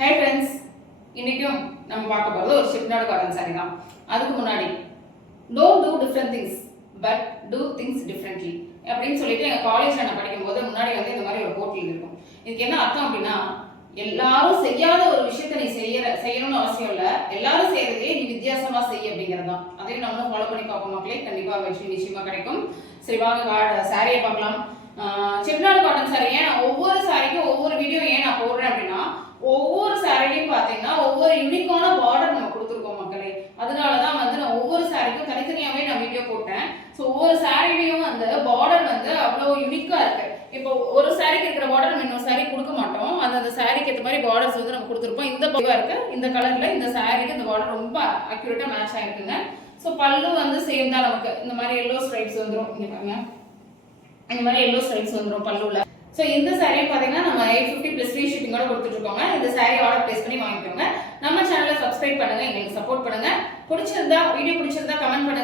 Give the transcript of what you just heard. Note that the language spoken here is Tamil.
ஹே ஃப்ரெண்ட்ஸ், இன்னைக்கும் நம்ம பார்க்க போகிறது ஒரு செட்டிநாடு காட்டன் சாரி தான். அதுக்கு முன்னாடி don't do different things but do things differently அப்படின்னு சொல்லிட்டு எங்கள் காலேஜில் நான் படிக்கும்போது முன்னாடி வந்து இந்த மாதிரி ஒரு போட்டியில் இருக்கும். இதுக்கு என்ன அர்த்தம் அப்படின்னா, எல்லாரும் செய்யாத ஒரு விஷயத்த நீ செய்யணும்னு அவசியம் இல்லை, எல்லாரும் செய்யறதே நீ வித்தியாசமா செய்ய அப்படிங்கிறது தான். அதையும் நம்மளும் ஃபாலோ பண்ணி பார்ப்போம் மக்களே, கண்டிப்பாக வெற்றி நிச்சயமா கிடைக்கும். சரி வாங்க சாரியை பார்க்கலாம். செட்டிநாடு காட்டன் சாரி ஏன் ஒவ்வொரு சாரிக்கும் ஒவ்வொரு வீடியோ ஏன் நான் போடுறேன் அப்படின்னா, ஒவ்வொரு சாரிலையும் பார்த்தீங்கன்னா ஒவ்வொரு யூனிக்கான பார்டர் நம்ம கொடுத்துருக்கோம் மக்களே. அதனாலதான் வந்து நான் ஒவ்வொரு சாரிக்கும் தனித்தனியாவே நான் வீடியோ போட்டேன். ஸோ ஒவ்வொரு சாரிலையும் அந்த பார்டர் வந்து அவ்வளோ யூனிக்கா இருக்கு. இப்போ ஒரு சாரிக்கு இருக்கிற பார்டர் நம்ம இன்னொரு சாரி கொடுக்க மாட்டோம். அந்த சாரிக்கு ஏற்ற மாதிரி பார்டர்ஸ் வந்து நம்ம கொடுத்துருப்போம். இந்த பக்கம் இருக்கு, இந்த கலர்ல இந்த சாரிக்கு இந்த பார்டர் ரொம்ப அக்யூரேட்டா மேட்ச் ஆயிருக்குங்க. ஸோ பல்லு வந்து சேம் தான், நமக்கு இந்த மாதிரி எல்லோ ஸ்ட்ரைப்ஸ் வந்துடும். இங்க பாருங்க, இந்த மாதிரி எல்லோ ஸ்ட்ரைப்ஸ் வந்துடும் பல்லுல. ஸோ இந்த சாரியை பார்த்தீங்கன்னா நம்ம 850 + ஃப்ரீ ஷிப்பிங்கோட கொடுத்துட்ருக்கோங்க. இந்த சாரி ஆர்டர் பிளேஸ் பண்ணி வாங்கிக்கோங்க. நம்ம சேனலை சப்ஸ்கிரைப் பண்ணுங்க, எங்களுக்கு சப்போர்ட் பண்ணுங்க. வீடியோ பிடிச்சிருந்தா கமெண்ட் பண்ணுங்க.